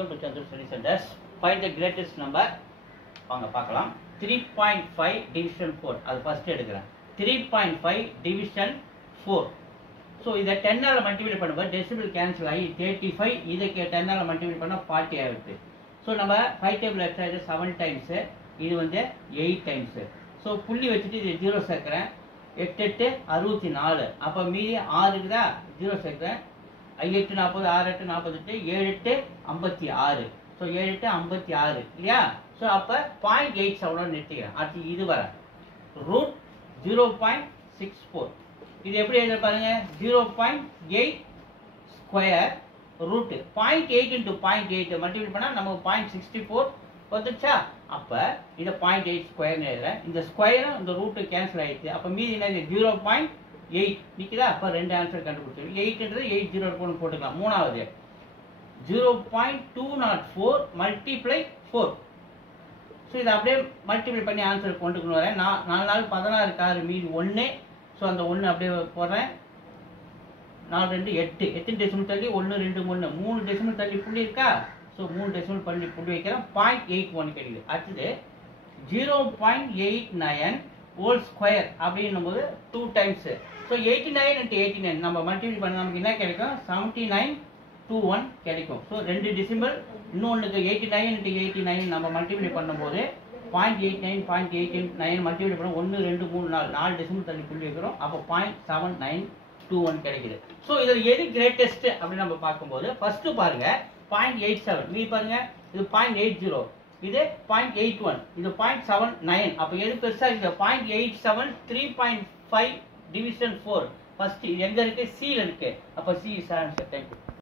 to Chandru Study Centers. Find the greatest number. வாங்க பார்க்கலாம். 3.5 division 4. அது ஃபர்ஸ்ட் எடுக்கிறேன். 3.5 division 4. ஸோ இதை 10 ஆல் மல்டிப்ளை பண்ணும்போது டெசிமல் கேன்சல் ஆகி 35, இதுக்கு 10 ஆல் மல்டிப்ளை பண்ணால் 40 ஆகிடுது. ஸோ நம்ம 5 டேபிள் எக்ஸ்ட்ரா இது 7 டைம்ஸு, இது வந்து 8 டைம்ஸு. ஸோ புள்ளி வச்சுட்டு இது 0 சேர்க்குறேன். 8 8 64. அப்போ மீதி 6 இருக்குதா, 0 சேர்க்குறேன். 8 40, 6 8 48, 7 8 56. ஸோ 7 8 56 இல்லையா? ஸோ அப்போ 0.87 நிறுத்திக்கிறேன். அடுத்து இது வர ரூட் 0.64. இது எப்படி எழுத பாருங்க, 0.8 ஸ்கொயர் ரூட்டு 0.8 இன்ட்டு 0.8 மல்டிபிள் பண்ணால் நமக்கு 0.64 வந்துச்சா? அப்போ இதை 0.8 ஸ்கொயர்னு எழுதுறேன். இந்த ஸ்கொயரும் இந்த ரூட்டு கேன்சல் ஆகிடுச்சு. அப்போ மீதி என்ன, 0.8 நிற்குதா? அப்போ ரெண்டு ஆன்சர் கண்டுபிடிச்சிடும். 8ன்றது 8 0 இருக்குன்னு போட்டுக்கலாம். மூணாவது 0.204 மல்டிப்ளை 4. ஸோ இதை அப்படியே மல்டிப்ளை பண்ணி ஆன்சர் கொண்டுக்கணும் வரேன். 4 நாள் 16 காரு மீதி 1. ஸோ அந்த 1 அப்படியே போடுறேன். 4 2 8. எத்தனை டெசிமல் தள்ளி 1 2 3 3 டெசிமல் தள்ளி புள்ளி இருக்கா? ஸோ 3 டெசிமல் பண்ணி புள்ளி வைக்கிறேன். 0.81 கிடைக்குது. அடுத்தது 0.89 ஹோல் ஸ்கொயர் அப்படின்னும் போது 2 டைம்ஸ். ஸோ 89 இன்ட்டு 89 நம்ம மல்டிப்ளை பண்ண நமக்கு என்ன கிடைக்கும், 7921 கிடைக்கும். ஸோ 2 டெசிமல், இன்னொன்றுக்கு 89 இன்ட்டு 89 நம்ம மல்டிப்ளை பண்ணும்போது 0.89 மல்டிப்ளை பண்ண 1 2 3 4 டெசிமல் தள்ளி புள்ளி வைக்கிறோம். அப்போ 0.7921 கிடைக்குது. ஸோ இதில் எது கிரேட்டஸ்ட் அப்படின்னு நம்ம பார்க்கும்போது ஃபர்ஸ்ட் பாருங்க 0.87. நீ பாருங்க இது 0.80, இது 0.81, இது 0.79. அப்போ எது பெருசா இருக்கு? 0.87 3.5 டிவிஷன் 4. ஃபர்ஸ்ட் எங்க இருக்கு? சி இருக்கு. அப்போ சி இஸ் ஆன்சர். தேங்க்யூ.